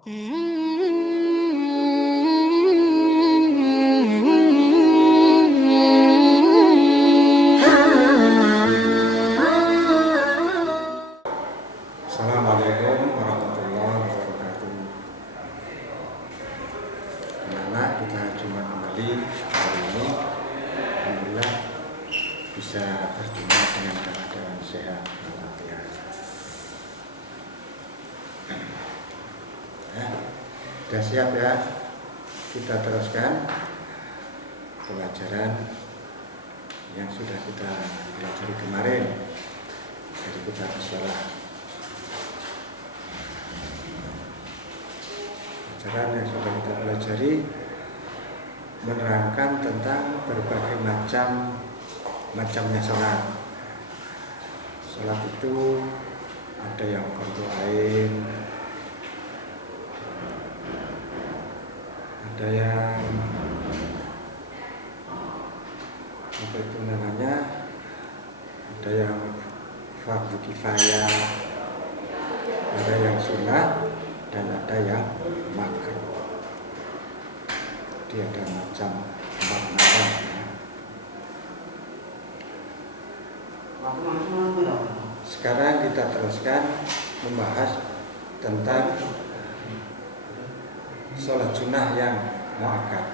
Assalamualaikum warahmatullahi wabarakatuh. Anak-anak, kita jumpa kembali hari ini. Alhamdulillah bisa berjumpa dengan keadaan sehat walafiat. Sudah siap ya? Kita teruskan pelajaran yang sudah kita pelajari kemarin dari kitab Shalah. Pelajaran yang sudah kita pelajari menerangkan tentang berbagai macamnya sholat. Sholat itu ada yang fardu ain, ada yang apa itu namanya, ada yang fardu kifayah, ada yang sunnah, dan ada yang makruh. Dia ada empat macam ya. Sekarang kita teruskan membahas tentang sholat sunnah yang muakkad.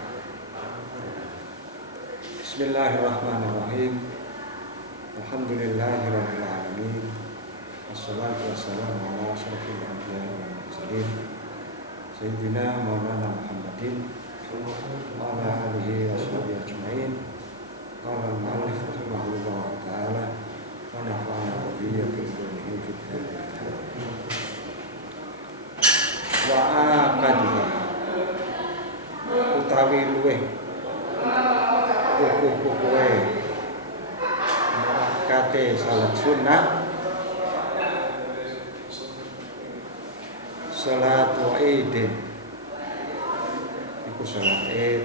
Bismillahirrahmanirrahim. Alhamdulillahirabbil alamin. Wassalatu wassalamu ala asyrofil anbiya'i wal mursalin sayyidina Maulana Muhammadin wa ala alihi washabihi ajma'in. Qala al-mu'allif rahimahullah ta'ala wa nafa'ana bihi fil wa aqadha utawi luweh kuku-kukuwe kate salat sunnah salat Idin iku salat Id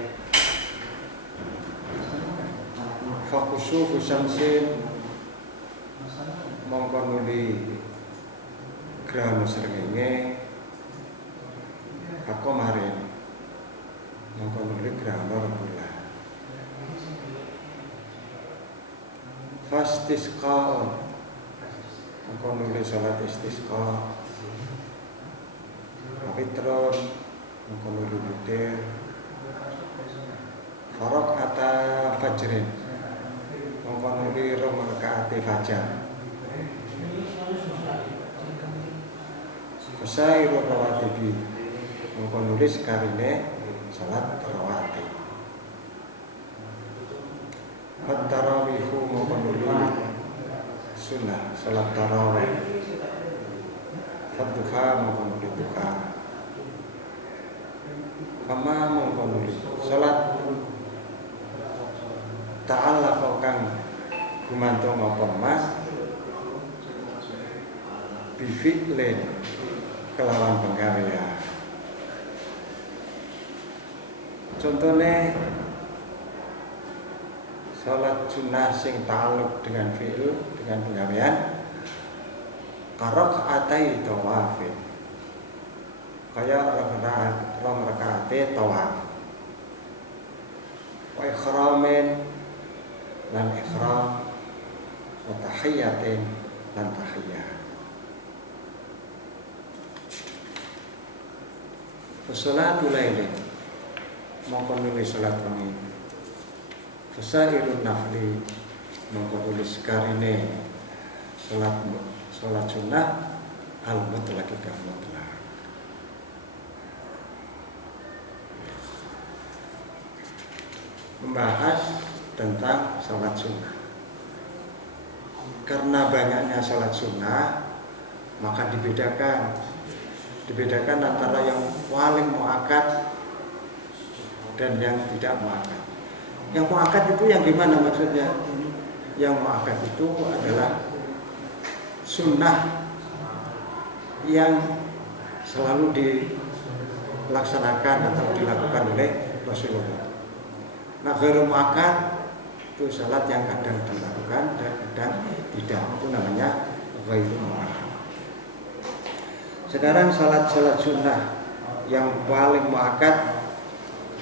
fakusufu syamsin mongko nuli grahana srengenge kakomarin mongko nuli grahana rembulan fastisqa mongko nuli salat istisqa Fitron mongko nuli butir farok ata fajrin mongko nuli rong rakaat fajar Fasairu rawatibi mongko nuli sekarine salat rawatib At-tarawihu mongko nuli sunnah salat tarawih Fadduha mongko nuli duha Kama mongko nuli salat ta'ala kang gumantung apa mas bifi'lin kelawan penggawean. Contohnya salat sunnah sing ta'alluq dengan fi'il dengan penggawean karok atai tawafin kaya rong rakaate tawaf wa ikhramin lan ikhram wa tahiyyatin lan tahiyyah. Salatul lailin mongko nuli salat wengi fasairun nafli mongko nuli sekarine salat sunnah al mutlaq ka mutlaq. Membahas tentang salat sunnah. Karena banyaknya salat sunnah maka dibedakan antara yang paling muakkad dan yang tidak muakkad. Yang muakkad itu yang gimana maksudnya? Yang muakkad itu adalah sunnah yang selalu dilaksanakan atau dilakukan oleh Rasulullah. Nah, ghairu muakkad itu salat yang kadang dilakukan dan kadang tidak, itu namanya ghairu muakkad. Sekarang salat sunnah yang paling muakkad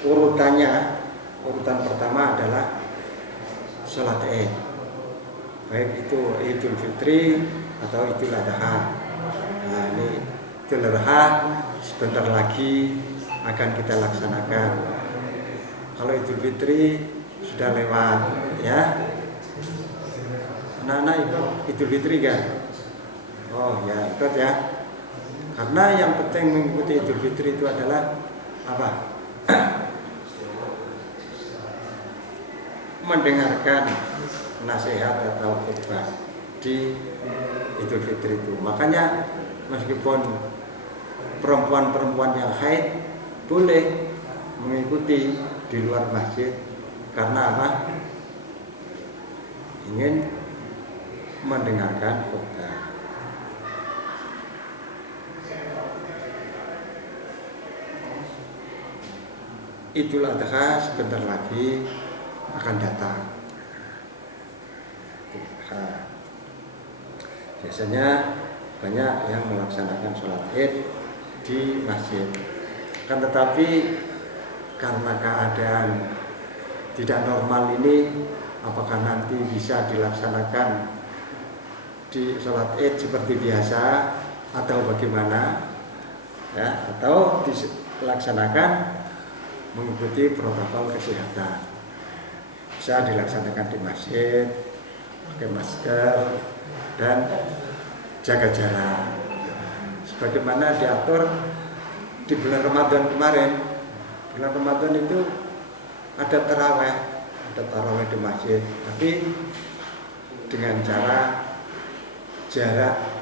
urutan pertama adalah sholat Id, baik itu Idul Fitri atau Idul Adha. Nah, ini Idul Adha sebentar lagi akan kita laksanakan. Kalau Idul Fitri sudah lewat ya. Anak-anak Idul Fitri kan? Oh ya, ikut ya. Karena yang penting mengikuti Idul Fitri itu adalah apa? Mendengarkan nasihat atau khutbah di Idul Fitri itu. Makanya meskipun perempuan-perempuan yang haid boleh mengikuti di luar masjid, karena apa? Ingin mendengarkan khutbah. Idul Adha sebentar lagi akan datang. Biasanya banyak yang melaksanakan sholat Id di masjid. Kan tetapi karena keadaan tidak normal ini, apakah nanti bisa dilaksanakan di sholat Id seperti biasa atau bagaimana? Ya, atau dilaksanakan mengikuti protokol kesehatan. Bisa dilaksanakan di masjid, pakai masker dan jaga jarak. Sebagaimana diatur di bulan Ramadan kemarin. Bulan Ramadan itu ada taraweh di masjid, tapi dengan jarak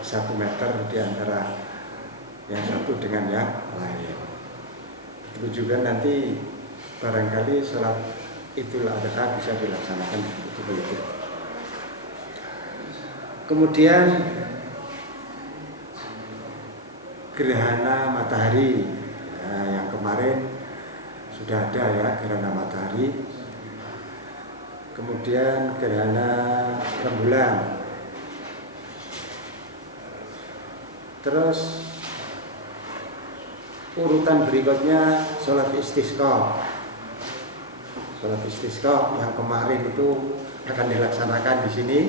1 meter di antara yang satu dengan yang lain. Itu juga nanti barangkali sholat Idul Adha bisa dilaksanakan begitu. Kemudian gerhana matahari, yang kemarin sudah ada ya, gerhana matahari. Kemudian gerhana rembulan. Terus urutan berikutnya sholat istisqa. Sholat istisqa yang kemarin itu akan dilaksanakan di sini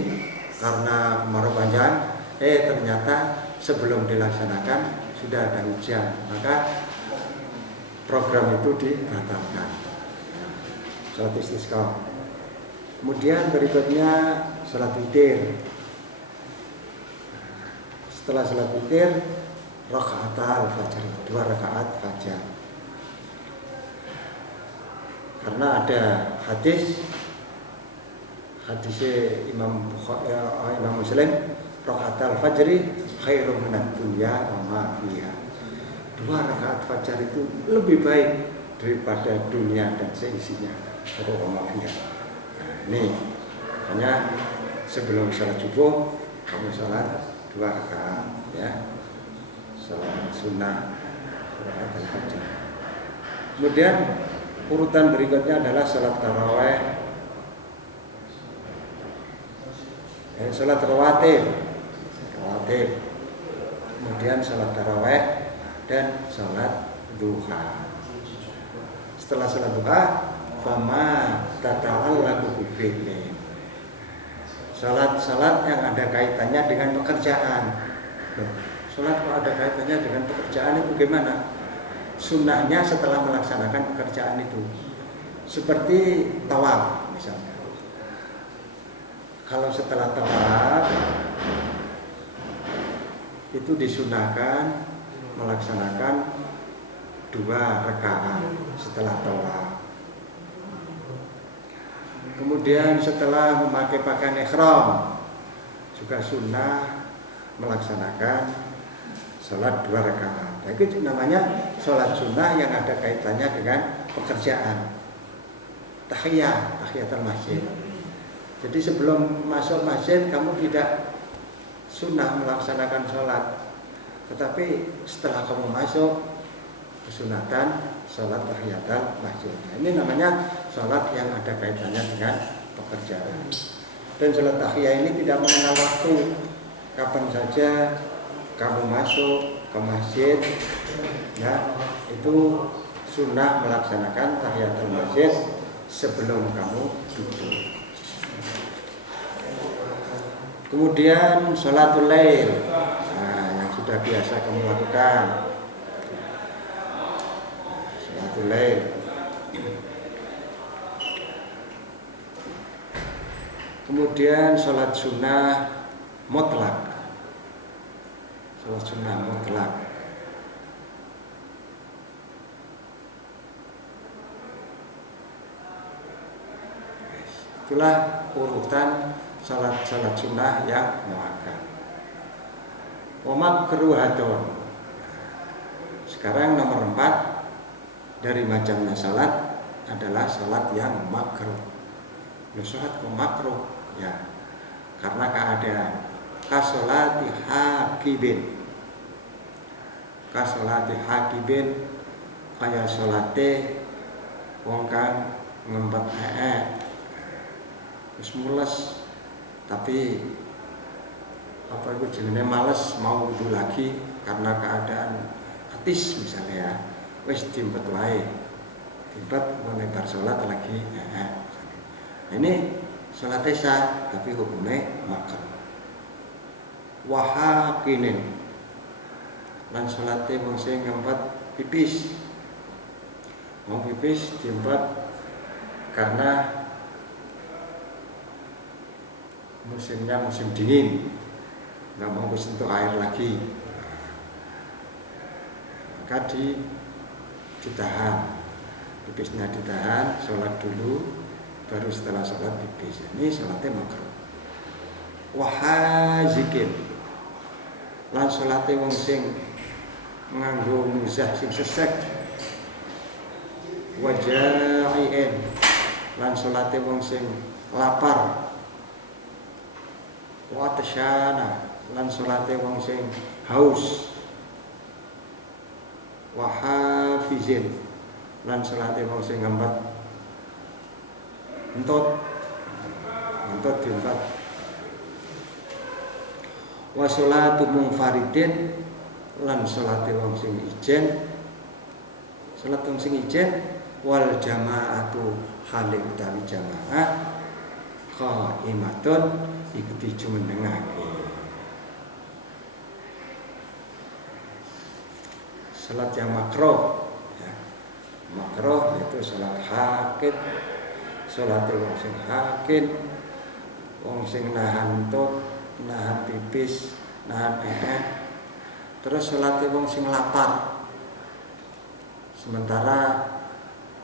karena kemarau panjang. Ternyata sebelum dilaksanakan sudah ada hujan, maka program itu dibatalkan. Sholat istisqa. Kemudian berikutnya sholat witir. Setelah sholat witir, rakaat al-fajr, 2 rakaat fajar. Karena ada hadis Imam Muslim, rakaat al-fajri khairum minad dunya wa ma fiha. 2 rakaat fajar itu lebih baik daripada dunia dan seisinya. Wa ma fiha. Nih, hanya sebelum sholat subuh kamu sholat 2 rakaat ya. Sholat sunnah rakaat al-fajr. Kemudian urutan berikutnya adalah sholat taraweh, sholat rawatib, kemudian sholat taraweh dan sholat duha. Setelah sholat duha, fama tata'allaqu bi-fi'lin. Sholat yang ada kaitannya dengan pekerjaan. Sholat kalau ada kaitannya dengan pekerjaan itu gimana? Sunnahnya setelah melaksanakan pekerjaan itu, seperti tawaf misalnya. Kalau setelah tawaf itu disunahkan melaksanakan 2 rakaat setelah tawaf. Kemudian setelah memakai pakaian ihram juga sunnah melaksanakan sholat 2 rakaat. Nah, itu namanya sholat sunnah yang ada kaitannya dengan pekerjaan. Tahiyatul masjid. Jadi sebelum masuk masjid kamu tidak sunnah melaksanakan sholat, tetapi setelah kamu masuk kesunatan sholat tahiyatul masjid. Nah, ini namanya sholat yang ada kaitannya dengan pekerjaan. Dan sholat tahiyah ini tidak mengenal waktu. Kapan saja kamu masuk ke masjid Ya, itu sunnah melaksanakan tahiyatul masjid sebelum kamu duduk. Kemudian sholatul lail, yang sudah biasa kamu lakukan, sholatul lail. Kemudian sholat sunnah mutlak, sholat sunnah mutlak. Itulah urutan salat sunnah yang muakkad. Wa makruhatun. Sekarang nomor 4 dari macamnya salat adalah salat yang makruh. Salat kok makruh? Ya, karena keadaan kasolati hakibin. Kasolati hakibin kaya salate wong kang ngempet wis mules tapi apa itu jenenge males mau wudu lagi karena keadaan atis misalnya ya, wis dimpet wae. Dimpet menebar salat lagi. Ini salat sah tapi hukumnya makruh. Wahakinin lan salate wong sing ngempet pipis. Mau pipis diempet karena musimnya musim dingin, nggak mau sentuh air lagi, maka ditahan, pipisnya ditahan, sholat dulu, baru setelah sholat pipis. Ini sholatnya makruh. Wahazikin lan sholatnya wong sing nganggo muzah sing sesek. Waja'iin lan sholatnya wong sing lapar. Wa tasyana lan salate wong sing haus. Wa hafizin lan salate wong sing ngempet entut diempet. Wa salatu munfaridin lan salate wong sing ijen. Salat wong sing ijen wal jamaatu halih utawi jamaah qaimatun ikuti jumenengake. Salat yang makruh, ya. Makruh itu salat hakid, salat wong sing hakid, wong sing nahan entut, nahan pipis, nahan terus salat wong sing lapar. Sementara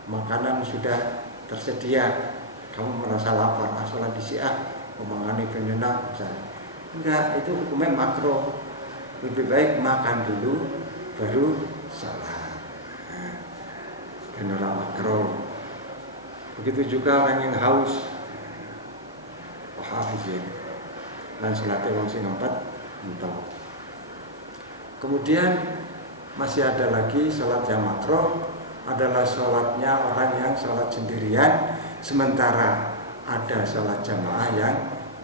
makanan sudah tersedia, kamu merasa lapar, salat disiah omongan ibn enak misalnya. Enggak, itu hukumnya makruh. Lebih baik makan dulu baru salat. Benar makruh. Begitu juga orang yang haus. Hafizin. Dan salatnya wong sing ngempet entah. Kemudian masih ada lagi salat yang makruh, adalah salatnya orang yang salat sendirian sementara ada sholat jamaah yang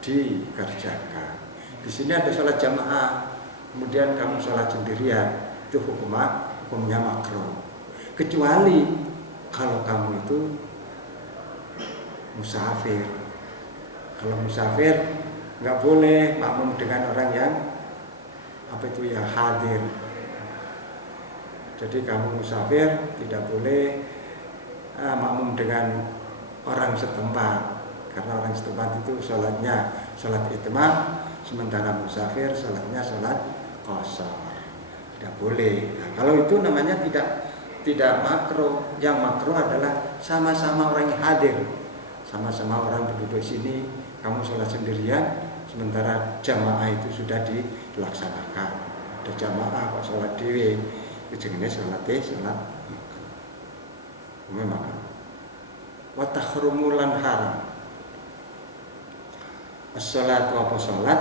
dikerjakan. Di sini ada sholat jamaah, kemudian kamu sholat sendirian, itu hukumnya makruh. Kecuali kalau kamu itu musafir. Kalau musafir nggak boleh makmum dengan orang yang yang hadir. Jadi kamu musafir tidak boleh makmum dengan orang setempat. Karena orang setempat itu sholatnya sholat itmam, sementara musafir sholatnya sholat qashar. Tidak boleh. Nah, kalau itu namanya tidak makruh. Yang makruh adalah sama-sama orang yang hadir, sama-sama orang penduduk sini, kamu sholat sendirian, sementara jamaah itu sudah dilaksanakan. Ada jamaah kok sholat dewe, itu jenis sholat makruh. Wa tahrumulan haram. As-salatu apa salat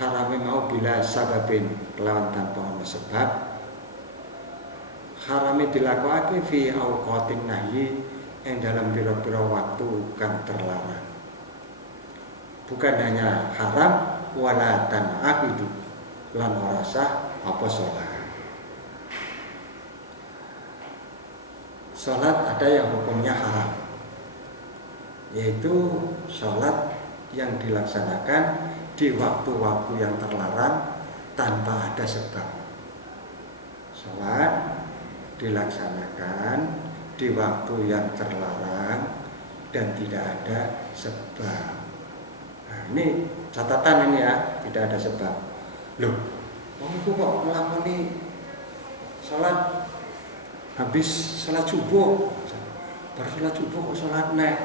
harame mau bila sababin kelawan tanpa ana sebab. Harame dilakokake fi auqatin nahyi ing dalam pira-pira waktu kang terlarang. Bukan hanya haram wala tan aqidu lan ora sah apa salat. sholat ada yang hukumnya haram, yaitu sholat yang dilaksanakan di waktu-waktu yang terlarang tanpa ada sebab. Sholat dilaksanakan di waktu yang terlarang dan tidak ada sebab. Nah, ini catatan ini ya, tidak ada sebab. Loh, aku kok melakoni sholat habis sholat subuh, baru sholat subuh kok sholat nek.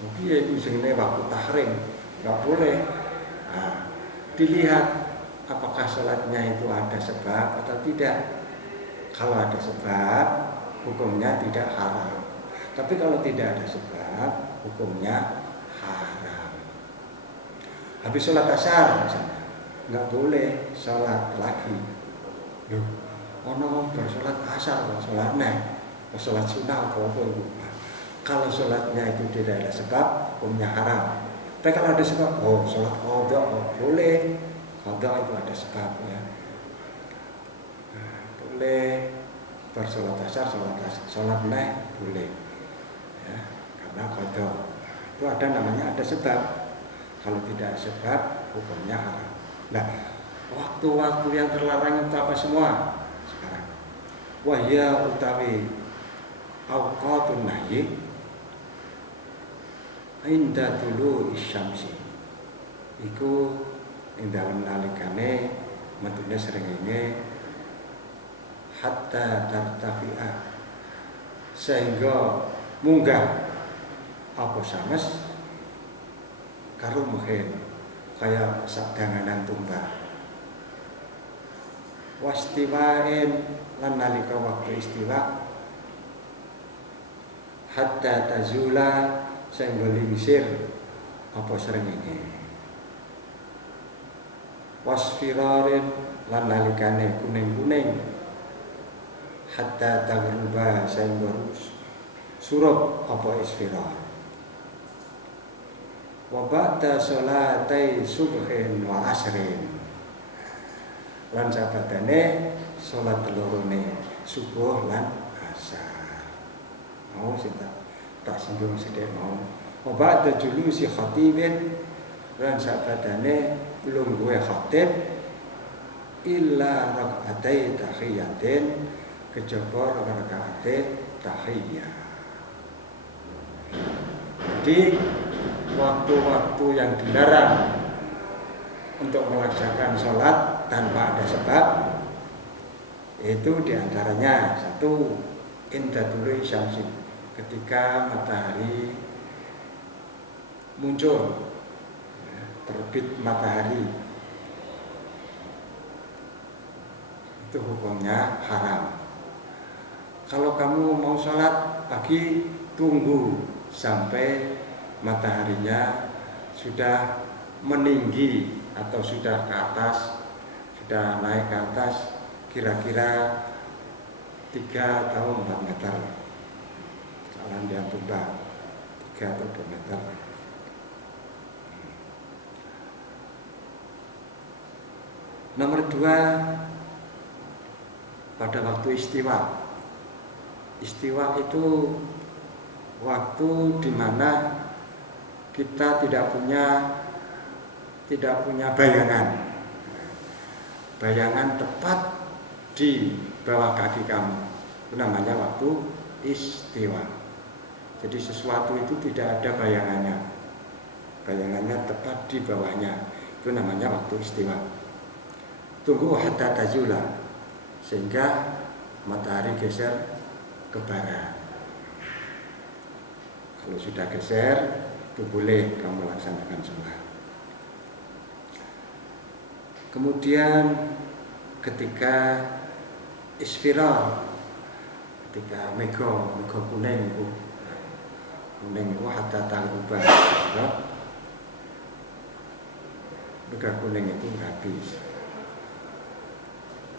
Mungkin ya itu sebenarnya waktu tahrim, nggak boleh. Nah, dilihat apakah sholatnya itu ada sebab atau tidak. Kalau ada sebab, hukumnya tidak haram. Tapi kalau tidak ada sebab, hukumnya haram. Habis sholat asar misalnya, nggak boleh sholat lagi. Loh, ono bersolat asar, sholat nek, sholat sunnah apa itu. Kalau sholatnya itu tidak ada sebab, hukumnya haram. Tapi kalau ada sebab, oh sholat qadha boleh. Qadha itu ada sebabnya. Nah, boleh bersolat asar, sholat nek boleh. Ya, karena qadha itu ada namanya ada sebab. Kalau tidak ada sebab, hukumnya haram. Nah, waktu-waktu yang terlarang itu apa semua? Sekarang wahya utawi awqatun nahyi inda dulu isyamsi iku ing dalem nalikane metune srengenge hatta tartafi'a sehingga munggah apa sanes karo mehen kaya sadanganan tumbak. Wastiwain lan nalika waktu istiwa hatta tazula sehingga lingsir apa srengenge. Wasfirarin lan nalikane kuning-kuning hatta taghruba sehingga surup apa isfirar. Wa ba'da sholatai subhin wa asrin lan sabatane sholat telurune subuh lan asar. Mau tak singgung sedek mau. Wa ba'da julusi khatibin lan sabatane lungguhe khatib illa rak'atai tahiyatin kejaba rak'atai tahiyah. Jadi waktu-waktu yang dilarang untuk melaksanakan sholat tanpa ada sebab itu diantaranya satu indatului syamsi ketika matahari muncul, terbit matahari itu hukumnya haram. Kalau kamu mau sholat pagi tunggu sampai mataharinya sudah meninggi atau sudah ke atas, sudah naik ke atas kira-kira 3 atau 4 meter. Kalau dia tumbak 3 atau 2 meter. Nomor 2 pada waktu istiwa. Istiwa itu waktu di mana kita tidak punya bayangan tepat di bawah kaki kamu. Itu namanya waktu istiwa. Jadi sesuatu itu tidak ada bayangannya tepat di bawahnya. Itu namanya waktu istiwa. Tunggu hatta tazula sehingga matahari geser ke barat. Kalau sudah geser, itu boleh kamu laksanakan sholat. Kemudian ketika isfirar, ketika mega kuning itu hatta taghruba, mega kuning itu habis.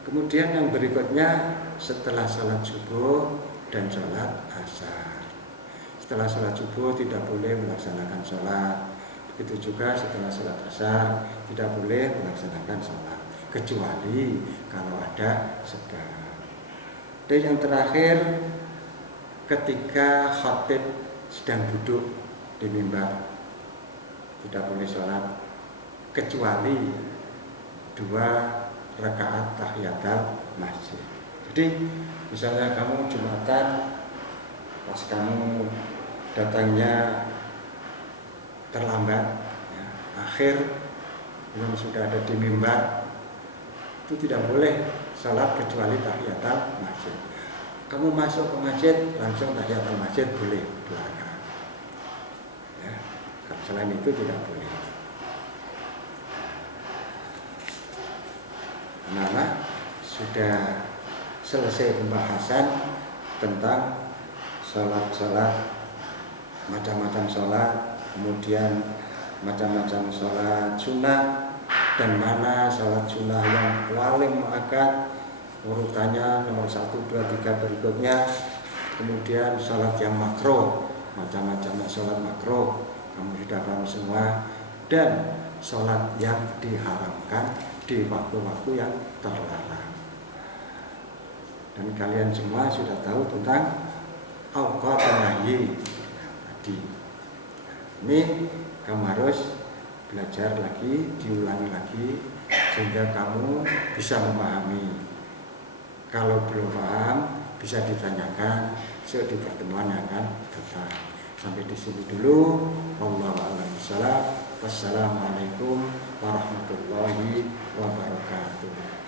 Kemudian yang berikutnya setelah sholat subuh dan sholat asar. Setelah sholat subuh tidak boleh melaksanakan sholat. Begitu juga setelah sholat asar tidak boleh melaksanakan sholat, kecuali kalau ada sebab. Dan yang terakhir ketika khatib sedang duduk di mimbar tidak boleh sholat kecuali 2 rakaat tahiyatul masjid. Jadi misalnya kamu Jumatan, pas kamu datangnya terlambat, ya, akhir belum sudah ada di mimbar, itu tidak boleh sholat kecuali tahiyatul masjid. Kamu masuk ke masjid langsung tahiyatul masjid boleh 2 rakaat. Ya, selain itu tidak boleh. Karena sudah selesai pembahasan tentang sholat-sholat, macam-macam sholat, kemudian macam-macam sholat sunnah, dan mana sholat sunnah yang paling muakkad, urutannya nomor 1, 2, 3 berikutnya. Kemudian sholat yang makruh, macam-macam sholat makruh, kamu sudah paham semua. Dan sholat yang diharamkan di waktu-waktu yang terlarang. Dan kalian semua sudah tahu tentang awqatun nahyi tadi. Ini kamu harus belajar lagi, diulangi lagi, sehingga kamu bisa memahami. Kalau belum paham, bisa ditanyakan di pertemuan yang akan datang. Sampai di sini dulu. Wallahu a'lam bishawab. Wassalamualaikum warahmatullahi wabarakatuh.